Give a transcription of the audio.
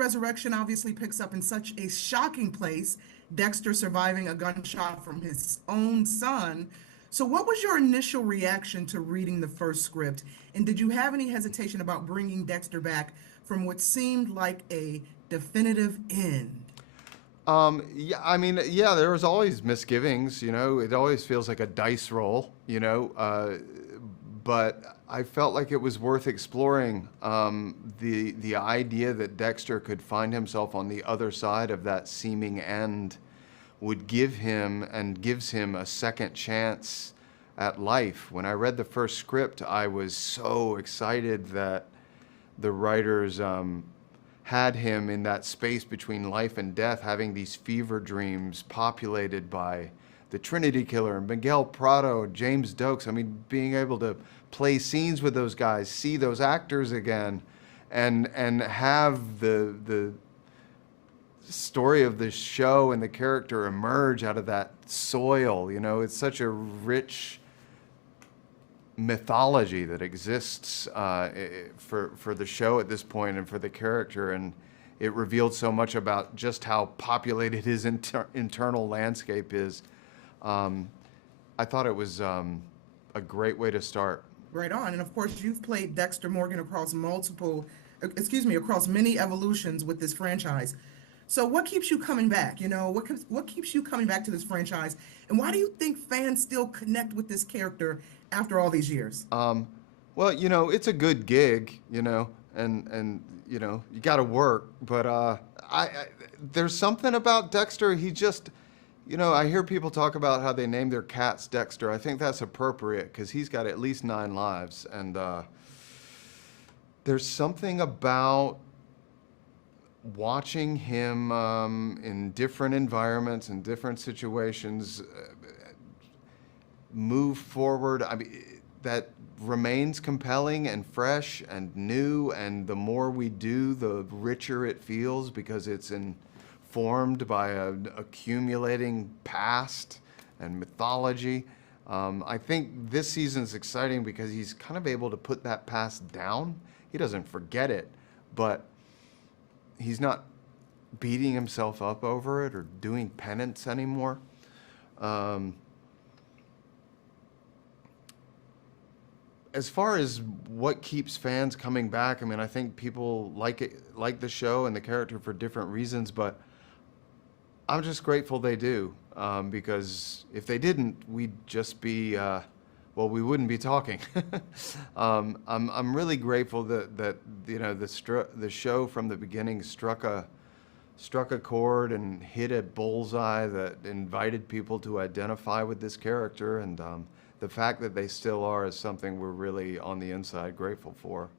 resurrection obviously picks up in such a shocking place, Dexter surviving a gunshot from his own son. So, what was your initial reaction to reading the first script? And did you have any hesitation about bringing Dexter back from what seemed like a definitive end? Yeah, I mean, yeah, there was always misgivings, you know, it always feels like a dice roll, but I felt like it was worth exploring the idea that Dexter could find himself on the other side of that seeming end would give him and gives him a second chance at life. When I read the first script, I was so excited that the writers had him in that space between life and death, having these fever dreams populated by the Trinity Killer and Miguel Prado, James Dokes. I mean, being able to play scenes with those guys, see those actors again, and have the story of the show and the character emerge out of that soil. You know, it's such a rich mythology that exists for the show at this point and for the character, and it revealed so much about just how populated his internal landscape is. I thought it was a great way to start. Right on. And of course, you've played Dexter Morgan across many evolutions with this franchise. So what keeps you coming back? What keeps you coming back to this franchise? And why do you think fans still connect with this character after all these years? Well, you know, it's a good gig, and you got to work. But there's something about Dexter. He just, I hear people talk about how they name their cats Dexter. I think that's appropriate because he's got at least 9 lives, and there's something about watching him in different environments and different situations move forward. I mean, that remains compelling and fresh and new, and the more we do, the richer it feels because it's informed by an accumulating past and mythology. I think this season's exciting because he's kind of able to put that past down. He doesn't forget it, but he's not beating himself up over it or doing penance anymore. As far as what keeps fans coming back, I mean, I think people like the show and the character for different reasons, but I'm just grateful they do, because if they didn't, we'd just be, we wouldn't be talking. I'm really grateful that the show from the beginning struck a chord and hit a bullseye that invited people to identify with this character, and the fact that they still are is something we're really on the inside grateful for.